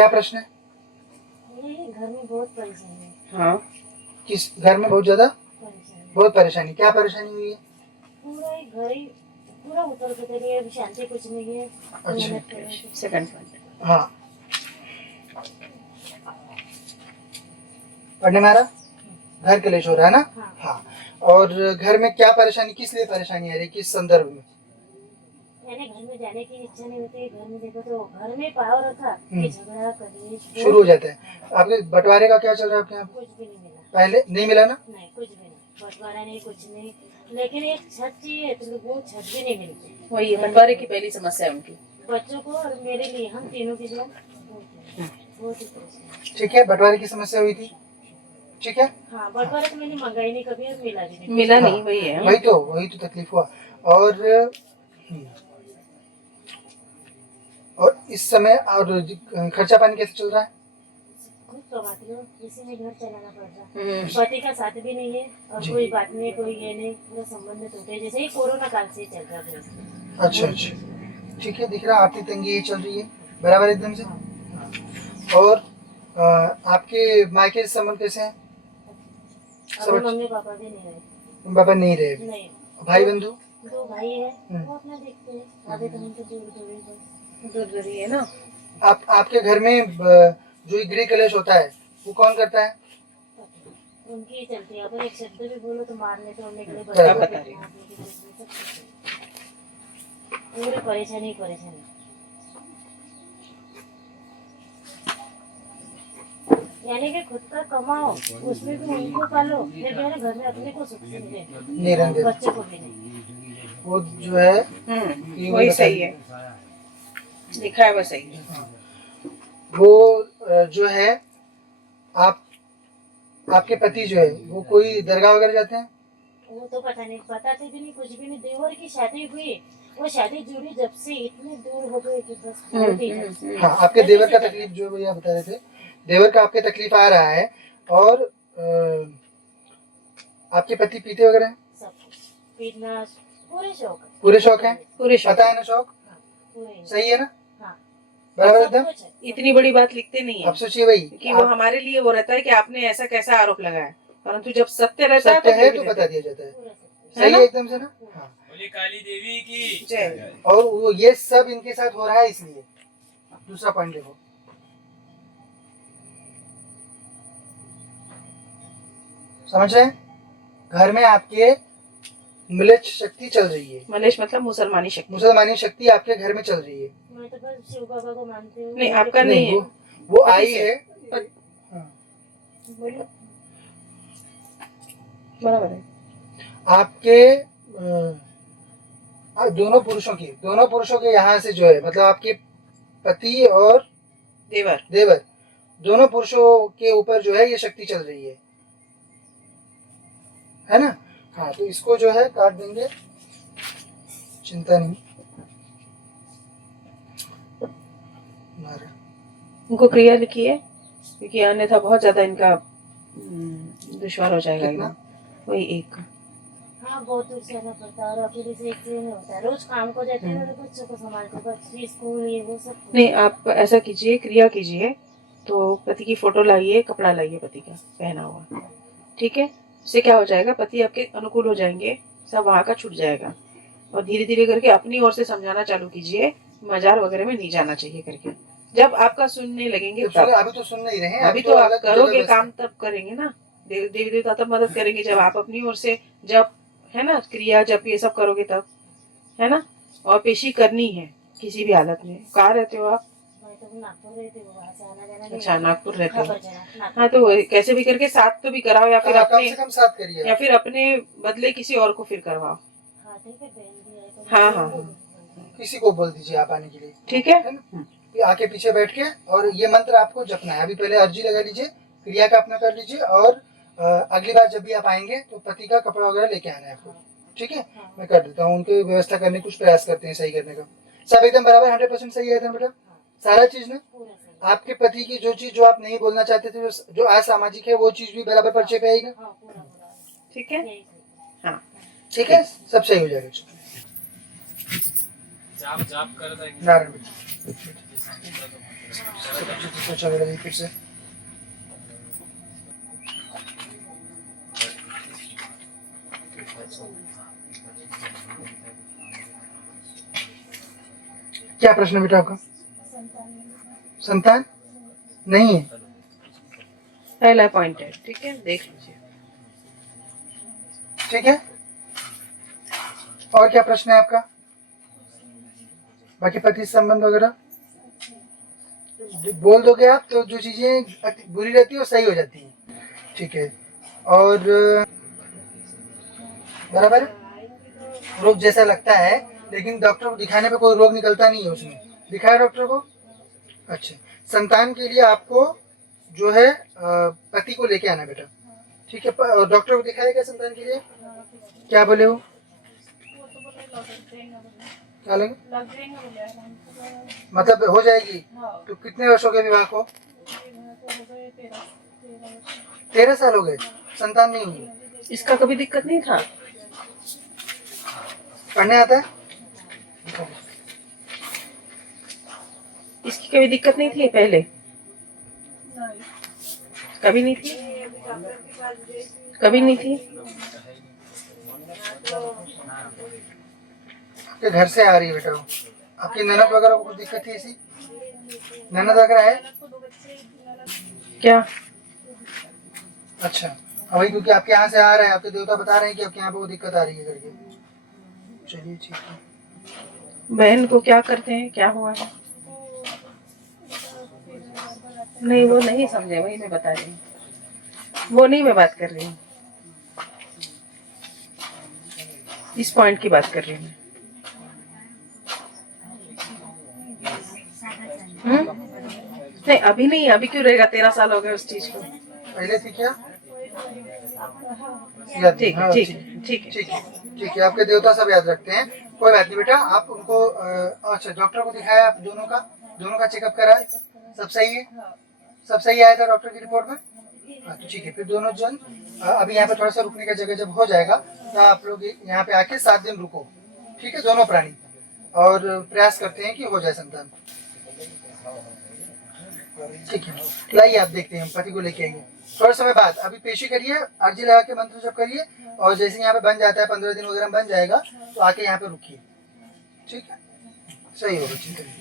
क्या प्रश्न है? ये घर में बहुत परेशानी है। हाँ, किस घर में बहुत ज्यादा परेशानी बहुत परेशानी? क्या परेशानी हुई है? पूरा एक घर ही पूरा उतर पुतर है, अभी शांति कुछ नहीं है। मेहनत कर रहे हैं। Second point. हाँ, पढ़ने में आ रहा? घर कलेश हो रहा है ना? हाँ। हाँ। और घर में क्या परेशानी, किस लिए परेशानी आ रही है, किस संदर्भ में? मैंने घर में जाने की इच्छा नहीं होती। घर में देखो तो घर में पाव रखा कि झगड़ा कलेश शुरू हो जाता है। आपके बंटवारे का क्या चल रहा है आपके यहाँ? कुछ भी नहीं मिला। पहले नहीं मिला ना? नहीं, कुछ भी नहीं, बंटवारा नहीं, कुछ नहीं। लेकिन एक छत चाहिए तो वो छत भी नहीं मिलती। वही बंटवारे की पहली समस्या है उनकी। बच्चों को और मेरे लिए, हम तीनों के लिए बहुत ही परेशान। ठीक है, बंटवारे की समस्या हुई थी, ठीक है। हाँ, बंटवारा तो मैंने मंगा ही नहीं कभी और मिला भी नहीं। मिला हाँ, नहीं, वही है। वही तो तकलीफ हुआ। और इस समय और खर्चा पानी कैसे चल रहा है? खुद कमाती हूँ, इसी में घर चलाना पड़ रहा है। पति का साथ भी नहीं है और जी। कोई बात नहीं, कोई ये नहीं, पूरा संबंध टूटे जैसे ही कोरोना काल से ही चल रहा है। अच्छा अच्छा, ठीक है, दिख रहा है आर्थिक तंगी ये चल रही है बराबर एकदम से। और आपके मायके से संबंध कैसे हैं? अभी मम्मी पापा भी नहीं रहे। बाबा नहीं रहे अभी। नहीं, भाई बंधु? 2 भाई है, वो अपना देखते हैं। आगे तो हम तो दूर दूर है ना। आपके घर में जो ये गृह कलेश होता है वो कौन करता है? उनकी ही चलती है। अगर एक शब्द भी बोलो तो मारने तोड़ने के लिए बराबर। बता रही। पूरी परेशानी परेशानी। यानी कि खुद का कमाओ, उसमें भी उनको पालो, फिर भी घर में अपने को सुख नहीं रहने बच्चे को भी नहीं। वो जो है ये वही बता सही दी। है, लिखा है वो सही है। वो जो है आपके पति जो है वो कोई दरगाह वगैरह जाते हैं? वो तो पता नहीं, बताते भी नहीं, कुछ भी नहीं। देवर की शादी हुई, वो शादी जुड़ी जब से इतने दूर हो गए कि बस बहुत ही है। हाँ, आपके देवर का तकलीफ जो भैया बता रहे थे, देवर का आपके तकलीफ आ रहा है। और आपके पति पीते वगैरह हैं? सब कुछ पीना पूरे शौक है। पूरे शौक है? पूरे शौक पता है ना शौक? पूरे सही है ना? हाँ, बराबर सब एकदम। कुछ है। इतनी बड़ी बात लिखते नहीं है अब सोचिए भाई कि वो हमारे लिए वो रहता है कि आपने ऐसा कैसा आरोप लगाया, परंतु जब सत्य रहता सत्य है भी तो रहता बता दिया जाता है। पूरा सब सही है एकदम से ना? हाँ। बोली काली देवी की जय। और वो ये सब इनके साथ हो रहा है इसलिए। दूसरा पॉइंट देखो, समझ रहे हैं? घर में आपके मिलेच शक्ति चल रही है। मलेश मतलब मुसलमानी शक्ति। मुसलमानी शक्ति आपके घर में चल रही है। मैं तो बस शिव बाबा को मानती हूँ। नहीं, आपका नहीं है। वो आई है। हाँ। बोलो। बराबर है। आपके दोनों पुरुषों के यहाँ से जो है, मतलब आपके पति और देवर दोनों पुरुषों के ऊपर जो है ये शक्ति चल रही है ना? हाँ, तो इसको जो है काट देंगे, चिंता नहीं। उनको क्रिया लिखी है क्योंकि अन्यथा बहुत ज्यादा इनका दुश्वार हो जाएगा कितना? एकदम। वही एक। हाँ, बहुत दूर से आना पड़ता है और अकेले से एक से नहीं होता है। रोज काम को जाते हैं और बच्चों को संभालते हैं, बच्चे स्कूल ये वो सब। नहीं, आप ऐसा कीजिए, क्रिया कीजिए तो पति की फोटो लाइए, कपड़ा लाइए पति का पहना हुआ, ठीक है। उससे क्या हो जाएगा, पति आपके अनुकूल हो जाएंगे, सब वहाँ का छूट जाएगा। और धीरे धीरे करके अपनी ओर से समझाना चालू कीजिए, मजार वगैरह में नहीं जाना चाहिए करके। जब आपका सुनने लगेंगे तब। अभी तो सुन नहीं रहे हैं, अभी तो आप करोगे काम तब करेंगे ना। देवी देवता तब मदद करेंगे जब आप अपनी ओर से, जब है ना क्रिया, जब ये सब करोगे तब, है ना। और पेशी करनी है किसी भी हालत में। कहाँ रहते हो आप? मैं तो नागपुर रहती हूँ, वहाँ से आना जाना नहीं अच्छा, होता। नागपुर रहते हो। खबर जाना, हाँ, तो कैसे भी करके साथ तो भी कराओ, या फिर कम अपने से कम साथ करिए। या फिर अपने बदले किसी और को फिर करवाओ। हाँ ठीक है, बहन भी है तो हाँ, मैं हाँ, बोल हाँ। दूँगी। किसी को बोल दीजिए आप आने के लिए, ठीक है। है ना? ये आके पीछे बैठ के, और ये मंत्र आपको जपना है। अभी पहले अर्जी लगा लीजिए, क्रिया का अपना कर लीजिए, और अगली बार जब भी आप आएंगे तो पति का कपड़ा वगैरह लेके आना है आपको, ठीक है? मैं कर देता हूँ, उनकी व्यवस्था करने की कुछ प्रयास करते हैं सही करने का। सब एकदम बराबर 100% सही है बेटा, सारा चीज ना? पूरा सही। आपके पति की जो चीज जो आप नहीं बोलना चाहते थे, जो असामाजिक है, वो चीज भी बराबर पर्चे पे आई ना? हाँ, पूरा पूरा ठीक है। यही सही। हाँ, ठीक है, सब सही हो जाएगा। जाप जाप करता है नारायण बेटा। जैसा होता तो सोचा वगैरह फिर से क्या प्रश्न है बेटा आपका? संतान नहीं है। पहला पॉइंट है, ठीक है, देख लीजिए। ठीक है, और क्या प्रश्न है आपका? बाकी पति संबंध वगैरह बोल दोगे आप तो जो चीजें बुरी रहती है वो सही हो जाती है। ठीक है, और बराबर रोग जैसा लगता है, लेकिन डॉक्टर को दिखाने पे कोई रोग निकलता नहीं है उसमें। दिखाया डॉक्टर को? अच्छा, संतान के लिए आपको जो है पति को लेके आना बेटा। ठीक है, डॉक्टर को दिखाया क्या संतान के लिए? क्या बोले वो? क्या लगे? मतलब हो जाएगी। तो कितने वर्ष हो गए विवाह को? 13 साल हो गए, संतान नहीं हुई। इसका कभी दिक्कत नहीं था? पढ़ने आता है? इसकी कभी दिक्कत नहीं थी पहले? कभी नहीं थी? कभी नहीं थी? आपके घर से आ रही है बेटा वो। आपकी ननद वगैरह को कुछ दिक्कत थी ऐसी? ननद वगैरह है क्या? अच्छा, वही क्योंकि आपके यहाँ से आ रहा है, आपके देवता बता रहे हैं कि आपके यहाँ पे वो दिक्कत आ रही है करके। चलिए ठीक है। बहन को क्या करते हैं, क्या हुआ है? नहीं वो नहीं समझे, वही मैं बता रही हूँ, वो नहीं मैं बात कर रही हूँ, इस पॉइंट की बात कर रही हूँ। नहीं अभी नहीं, अभी क्यों रहेगा? 13 साल हो गए उस चीज को। पहले थी क्या? ठीक है, ठीक है, ठीक है, ठीक है, ठीक है, आपके देवता सब याद रखते हैं, कोई बात नहीं बेटा। आप उनको अच्छा, डॉक्टर को दिखाया आप दोनों का चेकअप कराया, सब सही है? सब सही आया था डॉक्टर की रिपोर्ट में? हाँ तो ठीक है, फिर दोनों जन अभी यहाँ पे थोड़ा सा रुकने का जगह जब हो जाएगा तो आप लोग यहाँ पे आके 7 दिन रुको। ठीक है, दोनों प्राणी, और प्रयास करते हैं कि हो जाए संतान। ठीक है, लाइए आप देखते हैं, हम पति को लेके आएंगे थोड़ा समय बाद। अभी पेशी करिए, अर्जी लगा के मंत्र जप करिए, और जैसे यहाँ पे बन जाता है 15 दिन वगैरह बन जाएगा तो आके यहाँ पे रुकिए। ठीक है, सही होगा, चिंता नहीं।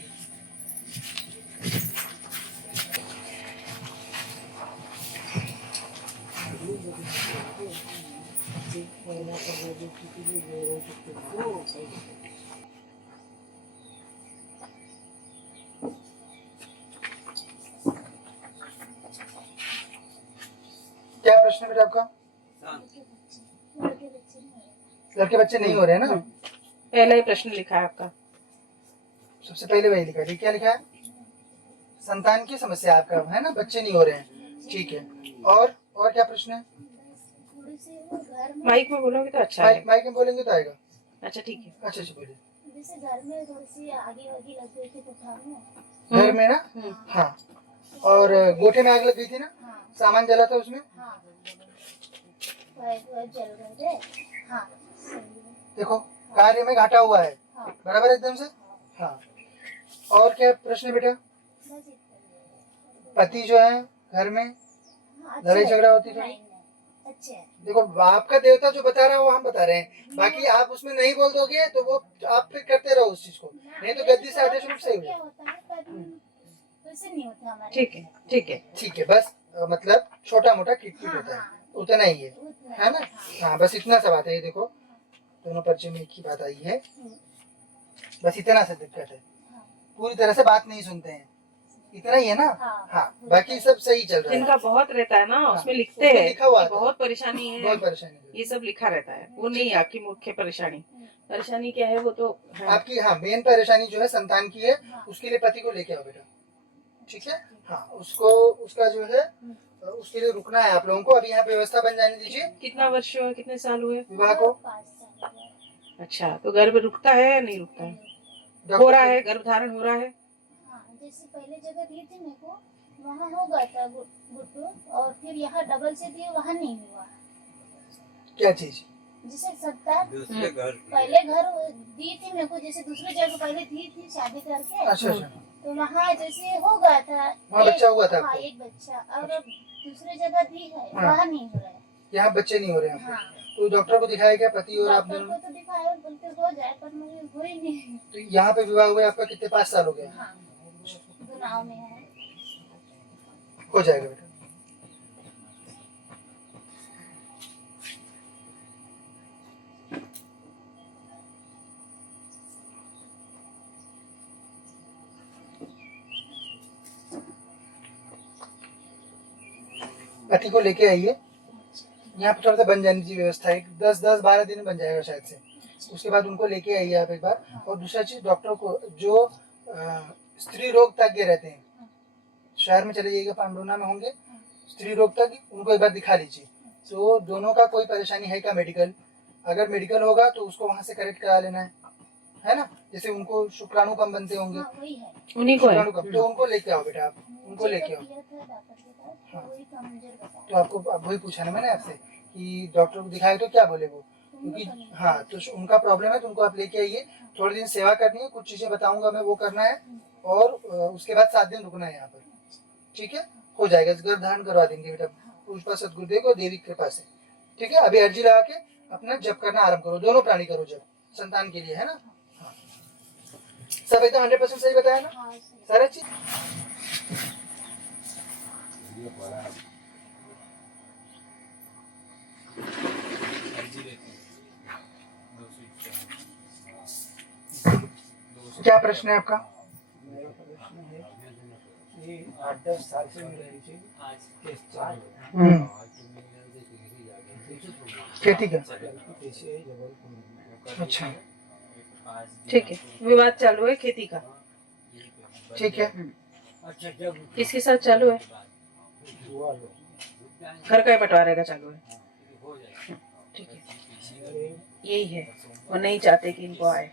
क्या प्रश्न है बेटा आपका? लड़के बच्चे नहीं हो रहे हैं ना? पहला ही प्रश्न लिखा है आपका। सबसे पहले वही लिखा है। क्या लिखा है? संतान की समस्या आपका है ना, बच्चे नहीं हो रहे हैं। ठीक है, और क्या प्रश्न है? माइक में बोलोगे तो अच्छा है। माइक में बोलेंगे तो आएगा। अच्छा ठीक है। अच्छा बोलिए। जैसे घर में थोड़ी सी आगे वागी लग गई थी तो घर में ना? हाँ, और गोठे में आग लग गई थी ना? हाँ। सामान जला था उसमें? हाँ, जल गए थे। हाँ, देखो, कार्य में घाटा हुआ है। हाँ। बराबर एकदम से। हाँ, और क्या प्रश्न है बेटा? पति जो है घर में लड़ाई झगड़ा होती है? अच्छे है। देखो, आपका देवता जो बता रहा है वो हम बता रहे हैं, बाकी आप उसमें नहीं बोल दोगे तो वो आप फिर करते रहो उस चीज को, नहीं तो गद्दी से आदेश रूप सही हो जाए। ठीक है, ठीक है, ठीक है, बस मतलब छोटा मोटा किटकिट होता है, उतना ही है ना? हाँ, बस इतना सा बात है। ये देखो, दोनों पर्चे में एक ही बात आई है, बस इतना सा दिक्कत है, पूरी तरह से बात नहीं सुनते हैं, इतना ही है ना? हाँ, बाकी सब सही चल रहा है। जिनका बहुत रहता है ना, उसमें लिखते उसमें हैं लिखा हुआ कि था। बहुत परेशानी है, बहुत परेशानी है। ये सब लिखा रहता है। वो नहीं आपकी मुख्य परेशानी क्या है वो तो है। आपकी हाँ मेन परेशानी जो है संतान की है, उसके लिए पति को लेके आओ बेटा। ठीक है, हाँ, उसका जो है उसके लिए रुकना है आप लोगों को। अभी यहाँ पे व्यवस्था बन जाने दीजिए। कितना वर्ष हुआ, कितने साल हुए विवाह को? 5 साल। अच्छा, तो गर्भ रुकता है या नहीं रुकता है? हो रहा है, गर्भ धारण हो रहा है? हाँ, जैसे पहले जगह दी थी मेरे को, वहाँ हो गया था गुट्टू, और फिर यहाँ डबल से दिए, वहाँ नहीं हुआ। क्या चीज? जिसे सकता है। दूसरे घर पहले घर दी थी मेरे को, जैसे दूसरी जगह पहले दी थी शादी करके, अच्छा अच्छा, तो वहाँ जैसे हो गया था, वहाँ बच्चा हुआ था हाँ आपको? एक बच्चा, और अब दूसरी जगह दी है, हाँ। वहाँ नहीं हो रहा है। यहाँ बच्चे नहीं हो रहे हैं आपको? हाँ, तो डॉक्टर को दिखाया क्या पति और आप डॉक्टर दोनों? को तो दिखाया, बोलते हो जाए, पर मुझे हो ही नहीं। तो यहाँ पे विवाह हुए आपका कितने 5 साल हो गए? हाँ, गुनाह में है। हो जाएगा बेटा। पति को लेके आइए, यहाँ पे थोड़ा सा बन जाने की व्यवस्था है, 10-12 दिन में बन जाएगा शायद से। उसके बाद उनको लेके आइए आप एक बार। और दूसरा चीज, डॉक्टर को जो स्त्री रोग तज्ञ रहते हैं, शहर में चले जाइएगा, पांडुना में होंगे स्त्री रोग तज्ञ, उनको एक बार दिखा लीजिए। तो दोनों का कोई परेशानी है क्या मेडिकल? अगर मेडिकल होगा तो उसको वहाँ से करेक्ट करा लेना है ना? जैसे उनको शुक्राणु कम बनते होंगे, हाँ, वही है। उन्हीं को है। शुक्राणु कम, तो उनको लेके आओ बेटा, आप उनको लेके आओ। किया था डॉक्टर के पास, हाँ। वही कमजोर बताया। तो आपको अब वही पूछा ना मैंने आपसे कि डॉक्टर को दिखाए तो क्या बोले वो, क्योंकि हाँ, तो उनका प्रॉब्लम है, तो उनको आप लेके आइए। थोड़े दिन सेवा करनी है, कुछ चीजें बताऊंगा मैं, वो करना है, और उसके बाद 7 दिन रुकना है यहाँ पर, ठीक है? हो जाएगा, गर्भधारण करवा देंगे बेटा पुष्पा सदगुरुदेव और देवी कृपा से, ठीक है? अभी अर्जी लगा के अपना जप करना आरंभ करो, दोनों प्राणी करो जप, संतान के लिए, है ना? हाँ। सब एकदम 100% सही बताया ना हाँ, सारा चीज? अर्जी लेते हैं 251। क्या प्रश्न है आपका? मेरा प्रश्न है कि 8-10 साल से मेरे पीछे केस चल रहा है। खेती का? लड़की कैसे है जबलपुर में। अच्छा, ठीक है, विवाद चालू है खेती का। ठीक है। अच्छा, जब किसके साथ चालू है? हुआ लोग घर का बंटवारे का चालू है। ठीक है, यही है, वो नहीं चाहते कि इनको आए।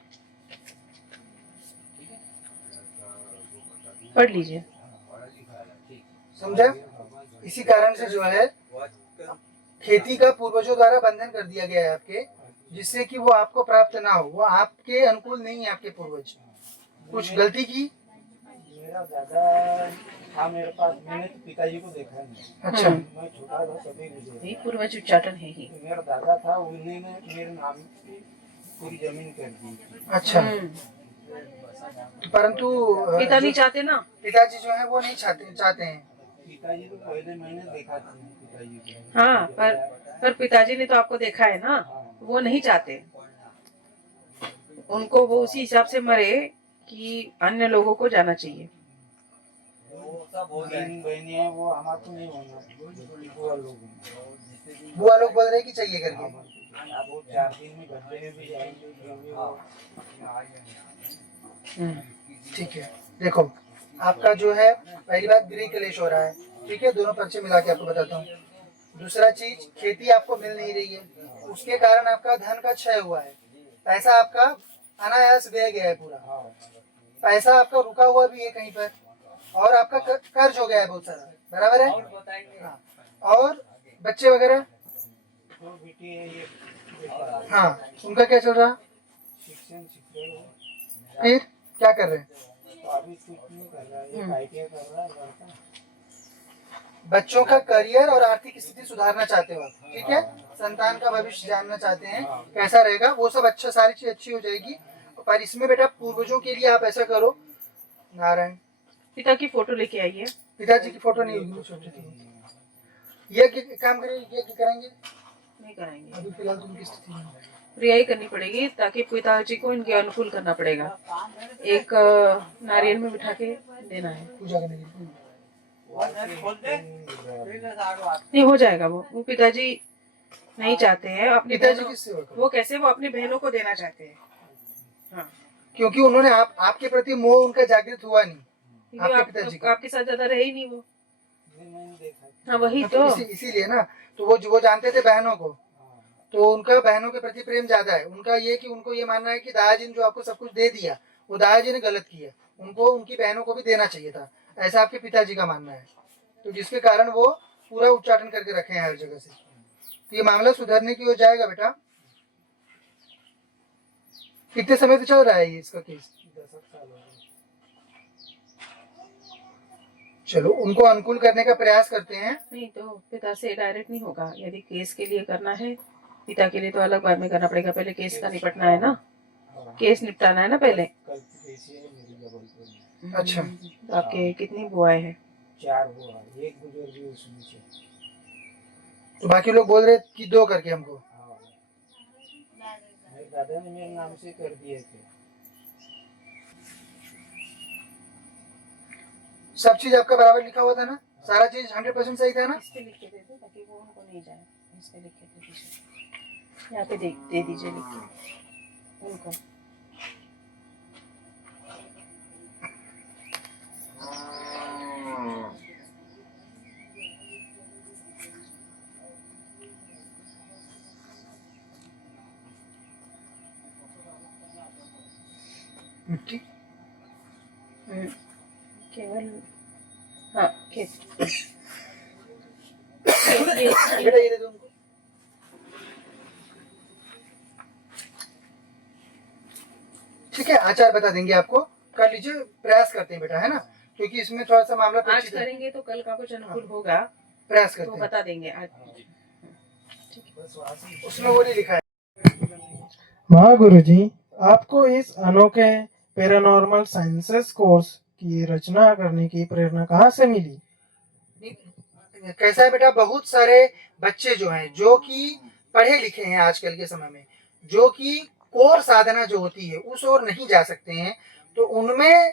पढ़ लीजिए। समझा? इसी कारण से जो है खेती का पूर्वजों द्वारा बंधन कर दिया गया है आपके, जिससे कि वो आपको प्राप्त ना हो। वो आपके अनुकूल नहीं है, आपके पूर्वज कुछ गलती की। मेरा दादा था मेरे पास, मैंने तो पिताजी को देखा नहीं। अच्छा, मैं छोटा था तभी मुझे यही पूर्वज उच्चाटन है ही। मेरा दादा था, उन्हीं ने मेरे नाम की पूरी जमीन कर दी। अच्छा। परंतु पिता नहीं जो चाहते ना। पिताजी जो है वो नहीं चाहते हैं। पिताजी तो पहले मैंने देखा था पिताजी को। हाँ, पर पिताजी ने तो आपको देखा है ना, वो नहीं चाहते। उनको वो उसी हिसाब से मरे कि अन्य लोगों को जाना चाहिए। तीन बहनें हैं, वो हमारे को नहीं होना, बुआ लोग हैं। बुआ लोग बोल रहे कि चाहिए करके। अब वो 4 दिन में गड्ढे में भी जाएंगे, क्योंकि वो ठीक है, देखो आपका जो है पहली बात गृह क्लेश हो रहा है, ठीक है? दोनों पर्चे मिला के आपको बताता हूँ। दूसरा चीज, खेती आपको मिल नहीं रही है, उसके कारण आपका धन का क्षय हुआ है, पैसा आपका अनायास बह गया है पूरा, पैसा आपका रुका हुआ भी है कहीं पर, और आपका कर्ज हो गया है बहुत सारा, बराबर है? हाँ। और बच्चे वगैरह? तो बेटी है ये बेटा, हाँ, उनका क्या चल रहा? शिक्षण सीख रहे हो। फिर क्या कर रहे हैं? तो अभी कुछ नहीं कर रहा है, एक ITI कर रहा है लड़का। बच्चों का करियर और आर्थिक स्थिति सुधारना चाहते हो आप, ठीक है? संतान का भविष्य जानना चाहते हैं कैसा रहेगा, वो सब अच्छा, सारी चीज अच्छी हो जाएगी। पर इसमें बेटा पूर्वजों के लिए आप ऐसा करो, नारायण पिता की फोटो लेके आइए। पिताजी की फोटो नहीं होगी, छोटी थी। ये काम करेंगे, ये करेंगे नहीं कराएंगे, अभी फिलहाल तो उनकी स्थिति नहीं है। रिहाई करनी पड़ेगी, ताकि पिताजी को इनके अनुकूल करना पड़ेगा। एक नारियल में बिठा के देना है। पूजा करने के लिए। नहीं, हो जाएगा। वो पिताजी नहीं चाहते हैं अपने पिताजी बहनों, की सेवा करो, वो कैसे, वो अपनी बहनों को देना चाहते हैं। हाँ, क्योंकि उन्होंने आपके प्रति मोह उनका जागृत हुआ नहीं, क्योंकि आपके पिताजी का। आपके साथ ज्यादा रहे ही नहीं वो। मैंने देखा। हाँ, वही तो तो। इसीलिए ना, तो वो जानते थे बहनों को, तो उनका बहनों के प्रति प्रेम ज्यादा है। उनका ये कि उनको ये मानना है कि दादाजी ने जो आपको सब कुछ दे दिया, वो दादाजी ने गलत किया, उनको उनकी बहनों को भी देना चाहिए था, ऐसा आपके पिताजी का मानना है। तो जिसके कारण वो पूरा उच्चाटन करके रखे हैं हर जगह से। तो ये मामला सुधरने की हो जाएगा बेटा, कितने समय से चल रहा है ये इसका केस? 10 साल हो गए। चलो उनको अनुकूल करने का प्रयास करते हैं। नहीं तो पिता से डायरेक्ट नहीं होगा। यदि केस के लिए करना है, पिता के लिए तो अलग बाद में करना पड़ेगा। पहले केस का निपटना है ना, हाँ, केस निपटाना है ना पहले। कल ऐसी है मेरी जबलपुर में। अच्छा। तो आपके कितनी बुआएं हैं? 4 हुआ, एक गुजर गई उस नीचे। तो बाकी लोग बोल रहे कि 2 करके हमको। हाँ, मेरे दादा ने मेरे नाम से कर दिए थे। सब चीज आपका बराबर लिखा हुआ था ना? सारा चीज 100% सही था ना? इस पे लिख के दे दो ताकि वो उनको नहीं जाए। इस पे लिख के दे दीजिए, यहाँ पे दे दीजिए लिख के उनको। ठीक। केवल हाँ बेटा ये दे दो उनको। ठीक है, आचार्य बता देंगे आपको। कर लीजिए, प्रयास करते हैं बेटा, है ना? क्योंकि इसमें थोड़ा सा मामला आज पेचीदा है। करेंगे तो कल का कुछ अनुकूल होगा प्रयास तो करते हैं। बता देंगे आज। बस वहाँ से उसमें वो नहीं लिखा है। महागुरु जी, आपको इस अनोखे पैरानॉर्मल साइंसेस कोर्स की रचना करने की प्रेरणा कहाँ से मिली? कैसा है बेटा, बहुत सारे बच्चे जो हैं, जो कि पढ़े लिखे हैं आजकल के समय में, जो कि कोर साधना जो होती है उस ओर नहीं जा सकते हैं, तो उनमें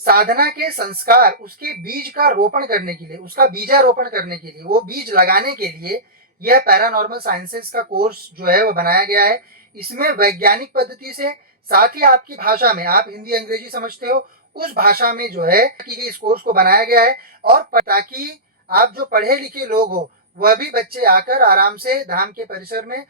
साधना के संस्कार, उसके बीज का रोपण करने के लिए, उसका बीजारोपण करने के लिए, वो बीज लगाने के लिए यह पैरानॉर्मल साइंसेस का कोर्स जो है वो बनाया गया है। इसमें वैज्ञानिक पद्धति से, साथ ही आपकी भाषा में, आप हिंदी अंग्रेजी समझते हो उस भाषा में जो है कि इस कोर्स को बनाया गया है, और ताकि आप जो पढ़े लिखे लोग हो वह भी बच्चे आकर आराम से धाम के परिसर में,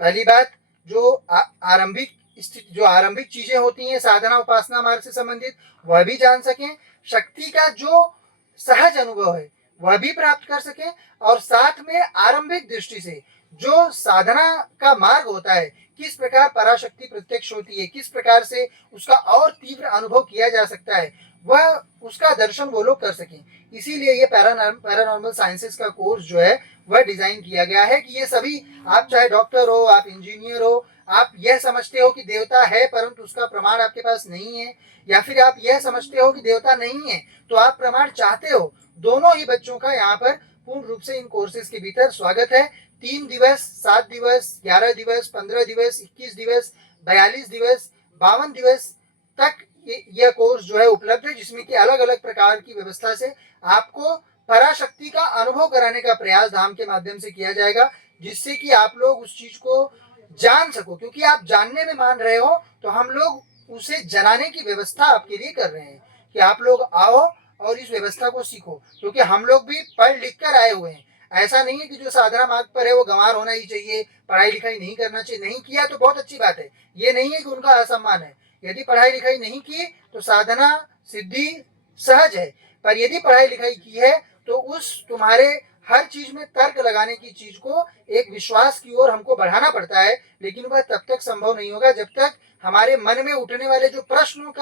पहली बात जो आरंभिक चीजें होती हैं साधना उपासना मार्ग से संबंधित, वह भी जान सकें, शक्ति का जो सहज अनुभव है वह भी प्राप्त कर सकें, और साथ में आरंभिक दृष्टि से जो साधना का मार्ग होता है, किस प्रकार पराशक्ति प्रत्यक्ष होती है, किस प्रकार से उसका और तीव्र अनुभव किया जा सकता है, वह उसका दर्शन वो लोग कर सकें। इसीलिए ये पैरानॉर्मल साइंसेस का कोर्स जो है वह डिजाइन किया गया है कि ये सभी, आप चाहे डॉक्टर हो, आप इंजीनियर हो, आप यह समझते हो कि देवता है परंतु उसका प्रमाण आपके पास नहीं है, या फिर आप यह समझते हो कि देवता नहीं है तो आप प्रमाण चाहते हो, दोनों ही बच्चों का यहाँ पर पूर्ण रूप से इन कोर्सेज के भीतर स्वागत है। 3 दिवस, 7 दिवस, 11 दिवस, 15 दिवस, 21 दिवस, 42 दिवस, 52 दिवस तक यह कोर्स जो है उपलब्ध है, जिसमें कि अलग अलग प्रकार की व्यवस्था से आपको पराशक्ति का अनुभव कराने का प्रयास धाम के माध्यम से किया जाएगा, जिससे कि आप लोग उस चीज को जान सको। क्योंकि आप जानने में मान रहे हो तो हम लोग उसे जनाने की व्यवस्था आपके लिए कर रहे हैं कि आप लोग आओ और इस व्यवस्था को सीखो, क्योंकि हम लोग भी पढ़ लिख कर आए हुए हैं। ऐसा नहीं है कि जो साधना मार्ग पर है वो गंवार होना ही चाहिए, पढ़ाई लिखाई नहीं करना चाहिए। नहीं किया तो बहुत अच्छी बात है, ये नहीं है कि उनका असम्मान है। यदि पढ़ाई लिखाई नहीं की तो साधना सिद्धि सहज है, पर यदि पढ़ाई लिखाई की है तो उस तुम्हारे हर चीज में तर्क लगाने की चीज को एक विश्वास की ओर हमको बढ़ाना पड़ता है, लेकिन वह तब तक संभव नहीं होगा जब तक हमारे मन में उठने वाले जो प्रश्नों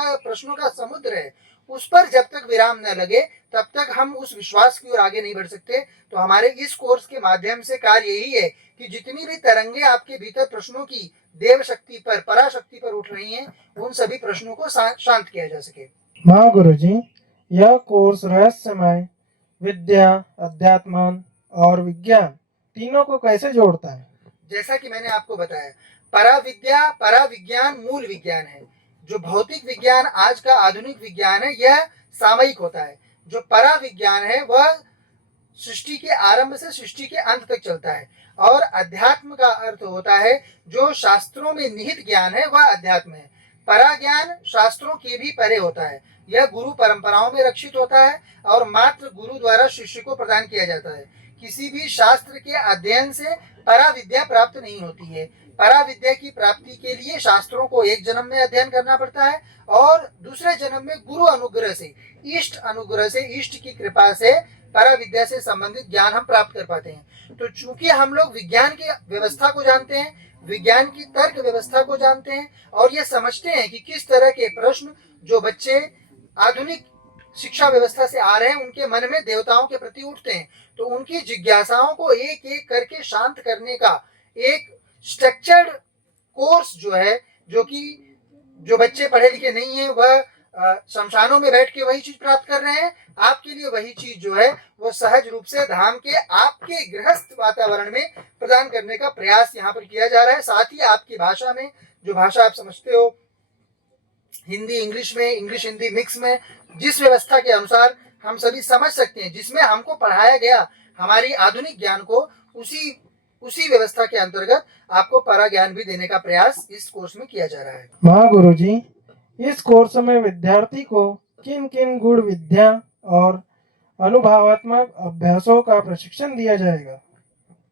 का समुद्र है उस पर जब तक विराम न लगे तब तक हम उस विश्वास की ओर आगे नहीं बढ़ सकते। तो हमारे इस कोर्स के माध्यम से कार्य यही है कि जितनी भी तरंगे आपके भीतर प्रश्नों की देव शक्ति पर, पराशक्ति पर उठ रही हैं, उन सभी प्रश्नों को शांत किया जा सके। महागुरु जी, यह कोर्स रहस्यमय विद्या, अध्यात्म और विज्ञान तीनों को कैसे जोड़ता है? जैसा कि मैंने आपको बताया, पराविद्या, पराविज्ञान मूल विज्ञान है। जो भौतिक विज्ञान आज का आधुनिक विज्ञान है यह सामयिक होता है। जो पराविज्ञान है वह सृष्टि के आरंभ से सृष्टि के अंत तक चलता है, और अध्यात्म का अर्थ होता है जो शास्त्रों में निहित ज्ञान है वह अध्यात्म है। पराज्ञान शास्त्रों के भी परे होता है, यह गुरु परंपराओं में रक्षित होता है और मात्र गुरु द्वारा शिष्य को प्रदान किया जाता है। किसी भी शास्त्र के अध्ययन से पराविद्या प्राप्त नहीं होती है। पराविद्या की प्राप्ति के लिए शास्त्रों को एक जन्म में अध्ययन करना पड़ता है और दूसरे जन्म में गुरु अनुग्रह से, इष्ट अनुग्रह से, इष्ट की कृपा से पराविद्या से संबंधित ज्ञान हम प्राप्त कर पाते हैं। तो चूंकि हम लोग विज्ञान की व्यवस्था को जानते हैं, विज्ञान की तर्क व्यवस्था को जानते हैं और ये समझते हैं कि किस तरह के प्रश्न जो बच्चे आधुनिक शिक्षा व्यवस्था से आ रहे हैं उनके मन में देवताओं के प्रति उठते हैं। तो उनकी जिज्ञासाओं को एक एक करके शांत करने का एक स्ट्रक्चर्ड कोर्स जो है, जो कि जो बच्चे पढ़े लिखे नहीं है वह शमशानों में बैठ के वही चीज प्राप्त कर रहे हैं, आपके लिए वही चीज जो है वो सहज रूप से धाम के आपके गृहस्थ वातावरण में प्रदान करने का प्रयास यहाँ पर किया जा रहा है। साथ ही आपकी भाषा में, जो भाषा आप समझते हो, हिंदी इंग्लिश में, इंग्लिश हिंदी मिक्स में, जिस व्यवस्था के अनुसार हम सभी समझ सकते हैं, जिसमें हमको पढ़ाया गया हमारी आधुनिक ज्ञान को, उसी व्यवस्था के अंतर्गत आपको परा ज्ञान भी देने का प्रयास इस कोर्स में किया जा रहा है। महागुरु जी, इस कोर्स में विद्यार्थी को किन किन गुण विद्या और अनुभवात्मक अभ्यासों का प्रशिक्षण दिया जाएगा?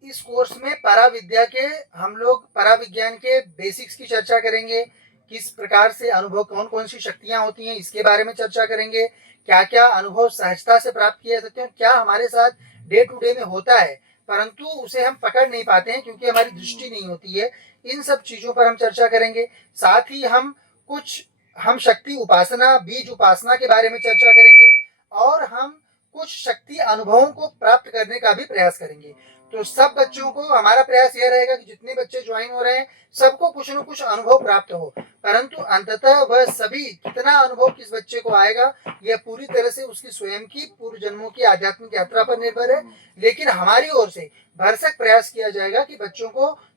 इस कोर्स में परा विद्या के हम लोग परा विज्ञान के बेसिक्स की चर्चा करेंगे, किस प्रकार से अनुभव, कौन कौन सी शक्तियां होती हैं इसके बारे में चर्चा करेंगे, क्या क्या अनुभव सहजता से प्राप्त किए जा सकते हैं, क्या हमारे साथ डे टू डे में होता है परंतु उसे हम पकड़ नहीं पाते हैं क्योंकि हमारी दृष्टि नहीं होती है, इन सब चीजों पर हम चर्चा करेंगे। साथ ही हम शक्ति उपासना, बीज उपासना के बारे में चर्चा करेंगे और हम कुछ शक्ति अनुभवों को प्राप्त करने का भी प्रयास करेंगे। तो सब बच्चों को हमारा प्रयास यह रहेगा कि जितने बच्चे ज्वाइन हो रहे हैं सबको कुछ न कुछ अनुभव प्राप्त हो, परंतु अंततः वह सभी कितना अनुभव किस बच्चे को आएगा यह पूरी तरह से उसकी स्वयं की पूर्व जन्मों की आध्यात्मिक यात्रा पर निर्भर है। लेकिन हमारी ओर से भरसक प्रयास किया जाएगा कि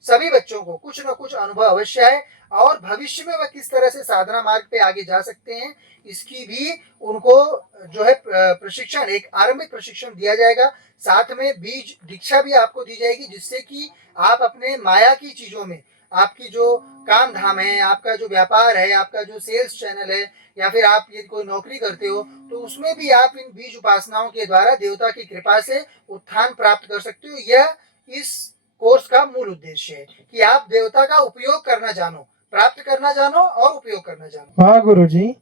सभी बच्चों को कुछ न कुछ अनुभव अवश्य है और भविष्य में वह किस तरह से साधना मार्ग पे आगे जा सकते हैं इसकी भी उनको जो है प्रशिक्षण, एक आरंभिक प्रशिक्षण दिया जाएगा। साथ में बीज दीक्षा भी आपको दी जाएगी जिससे कि आप अपने माया की चीजों में, आपकी जो काम धाम है, आपका जो व्यापार है, आपका जो सेल्स चैनल है, या फिर आप यदि कोई नौकरी करते हो तो उसमें भी आप इन बीज उपासनाओं के द्वारा देवता की कृपा से उत्थान प्राप्त कर सकते हो। यह इस कोर्स का मूल उद्देश्य है कि आप देवता का उपयोग करना जानो, प्राप्त करना जानो और उपयोग करना जानो। हाँ गुरु जी,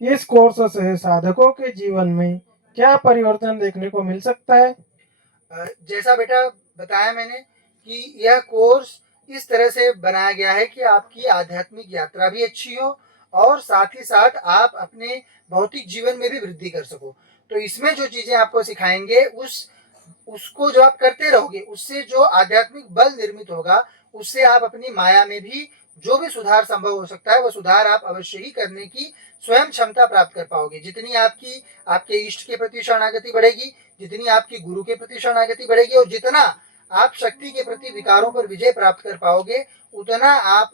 इस कोर्स से साधकों के जीवन में क्या परिवर्तन देखने को मिल सकता है? जैसा बेटा बताया मैंने कि यह कोर्स इस तरह से बनाया गया है कि आपकी आध्यात्मिक यात्रा भी अच्छी हो और साथ ही साथ आप अपने भौतिक जीवन में भी वृद्धि कर सको। तो इसमें जो चीजें आपको सिखाएंगे उसको जो आप करते रहोगे उससे जो आध्यात्मिक बल निर्मित होगा उससे आप अपनी माया में भी जो भी सुधार संभव हो सकता है वह सुधार आप अवश्य ही करने की स्वयं क्षमता प्राप्त कर पाओगे। जितनी आपके इष्ट के प्रति शरणागति बढ़ेगी, जितनी आपकी गुरु के प्रति शरणागति बढ़ेगी और जितना आप शक्ति के प्रति विकारों पर विजय प्राप्त कर पाओगे उतना आप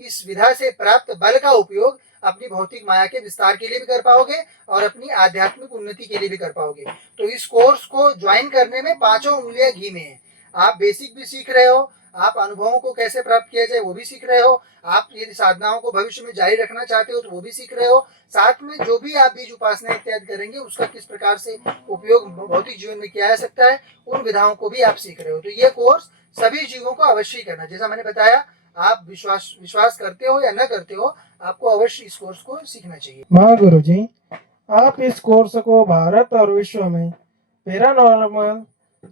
इस विधा से प्राप्त बल का उपयोग अपनी भौतिक माया के विस्तार के लिए भी कर पाओगे और अपनी आध्यात्मिक उन्नति के लिए भी कर पाओगे। तो इस कोर्स को ज्वाइन करने में 5 उंगलियां घी में है। आप बेसिक भी सीख रहे हो, आप अनुभवों को कैसे प्राप्त किया जाए वो भी सीख रहे हो, आप यदि साधनाओं को भविष्य में जारी रखना चाहते हो तो वो भी सीख रहे हो, साथ में जो भी आप बीज उपासना इत्यादि करेंगे उसका किस प्रकार से उपयोग भौतिक जीवन में किया जा सकता है उन विधाओं को भी आप सीख रहे हो। तो ये कोर्स सभी जीवों को अवश्य ही करना, जैसा मैंने बताया, आप विश्वास करते हो या न करते हो, आपको अवश्य इस कोर्स को सीखना चाहिए। महागुरु जी, आप इस कोर्स को भारत और विश्व में पैरानॉर्मल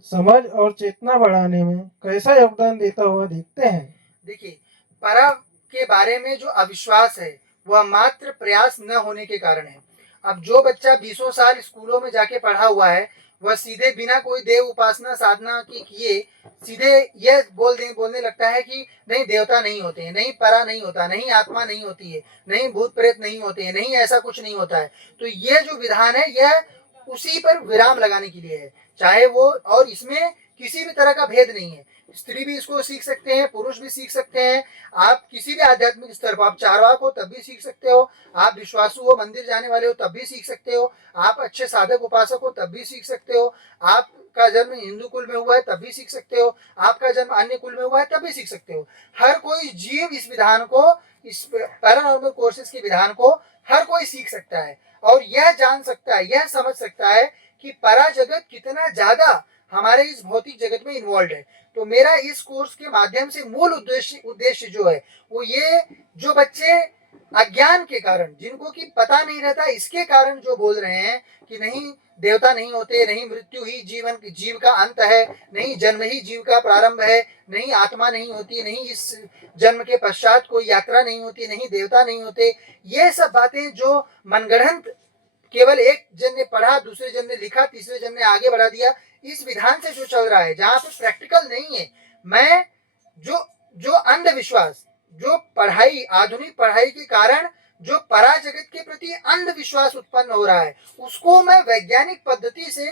समझ और चेतना बढ़ाने में कैसा योगदान देता हुआ देखते हैं? देखिए, परा के बारे में जो अविश्वास है वह मात्र प्रयास न होने के कारण है। अब जो बच्चा 20 साल स्कूलों में जाके पढ़ा हुआ है वह सीधे बिना कोई देव उपासना साधना की किए सीधे यह बोलने लगता है कि नहीं देवता नहीं होते हैं, नहीं परा नहीं होता, नहीं आत्मा नहीं होती है, नहीं भूत प्रेत नहीं होते हैं, नहीं ऐसा कुछ नहीं होता है। तो यह जो विधान है यह उसी पर विराम लगाने के लिए है, चाहे वो, और इसमें किसी भी तरह का भेद नहीं है। स्त्री भी इसको सीख सकते हैं, पुरुष भी सीख सकते हैं, आप किसी भी आध्यात्मिक स्तर पर, आप चारवाक हो तब भी सीख सकते हो, आप विश्वासु हो, मंदिर जाने वाले हो तब भी सीख सकते हो, आप अच्छे साधक उपासक हो तब भी सीख सकते हो, आपका जन्म हिंदू कुल में हुआ है तब भी सीख सकते हो, आपका जन्म अन्य कुल में हुआ है तब भी सीख सकते हो। हर कोई जीव इस विधान को, इस पैरानॉर्मल कोर्सेज के विधान को हर कोई सीख सकता है और यह जान सकता है, यह समझ सकता है कि परा जगत कितना ज्यादा हमारे इस भौतिक जगत में इन्वॉल्व है। तो मेरा इस कोर्स के माध्यम से मूल उद्देश्य जो है वो ये, जो बच्चे अज्ञान के कारण, जिनको कि पता नहीं रहता, इसके कारण जो बोल रहे हैं कि नहीं देवता नहीं होते, नहीं मृत्यु ही जीव का अंत है, नहीं जन्म ही जीव का प्रारंभ है, नहीं आत्मा नहीं होती, नहीं इस जन्म के पश्चात कोई यात्रा नहीं होती, नहीं देवता नहीं होते, ये सब बातें जो मनगढ़ंत केवल एक जन ने पढ़ा, दूसरे जन ने लिखा, तीसरे जन ने आगे बढ़ा दिया, इस विधान से जो चल रहा है, जहां पे प्रैक्टिकल नहीं है। मैं जो अंधविश्वास, जो पढ़ाई, आधुनिक पढ़ाई के कारण जो परा जगत के प्रति अंधविश्वास उत्पन्न हो रहा है, उसको मैं वैज्ञानिक पद्धति से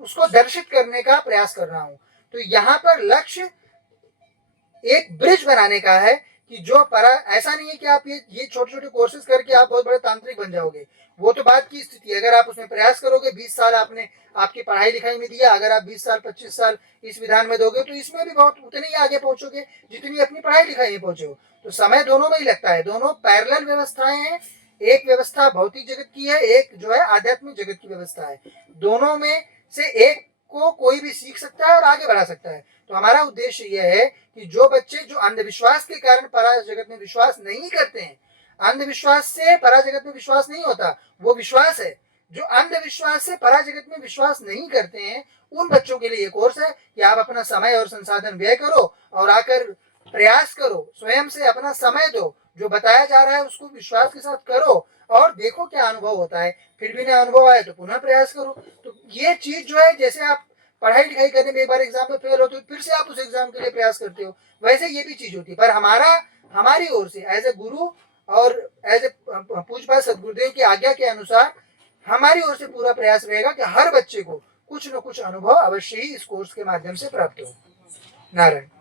उसको दर्शित करने का प्रयास कर रहा हूं। तो यहाँ पर लक्ष्य एक ब्रिज बनाने का है कि जो परा, ऐसा नहीं है कि आप ये छोटे छोटे कोर्सेज करके आप बहुत बड़े तांत्रिक बन जाओगे, वो तो बात की स्थिति है। अगर आप उसमें प्रयास करोगे, 20 साल आपने आपकी पढ़ाई लिखाई में दिया, अगर आप 20 साल 25 साल इस विधान में दोगे तो इसमें भी बहुत उतने ही आगे पहुंचोगे जितनी अपनी पढ़ाई लिखाई में पहुंचे हो। तो समय दोनों में ही लगता है, दोनों पैरेलल व्यवस्थाएं हैं। एक व्यवस्था भौतिक जगत की है, एक जो है आध्यात्मिक जगत की व्यवस्था है। दोनों में से एक को कोई भी सीख सकता है और आगे बढ़ा सकता है। तो हमारा उद्देश्य यह है कि जो बच्चे जो अंधविश्वास के कारण परा जगत में विश्वास नहीं करते हैं, अंधविश्वास से परा जगत में विश्वास नहीं होता, वो विश्वास है। जो अंधविश्वास से परा जगत में विश्वास नहीं करते हैं, उन बच्चों के लिए ये कोर्स है कि आप अपना समय और संसाधन व्यय करो और आकर प्रयास करो, स्वयं से अपना समय दो, जो बताया जा रहा है उसको विश्वास के साथ करो और देखो क्या अनुभव होता है। फिर भी ना अनुभव आए तो पुनः प्रयास करो। तो ये चीज जो है, जैसे आप पढ़ाई लिखाई करने में एक बार एग्जाम में फेल होते हो, फिर से आप उस एग्जाम के लिए प्रयास करते हो, वैसे ये भी चीज होती है। पर हमारी ओर से एज ए गुरु और एज ए पूज्यपाद सदगुरुदेव की आज्ञा के अनुसार हमारी ओर से पूरा प्रयास रहेगा कि हर बच्चे को कुछ न कुछ अनुभव अवश्य ही इस कोर्स के माध्यम से प्राप्त हो। नारायण।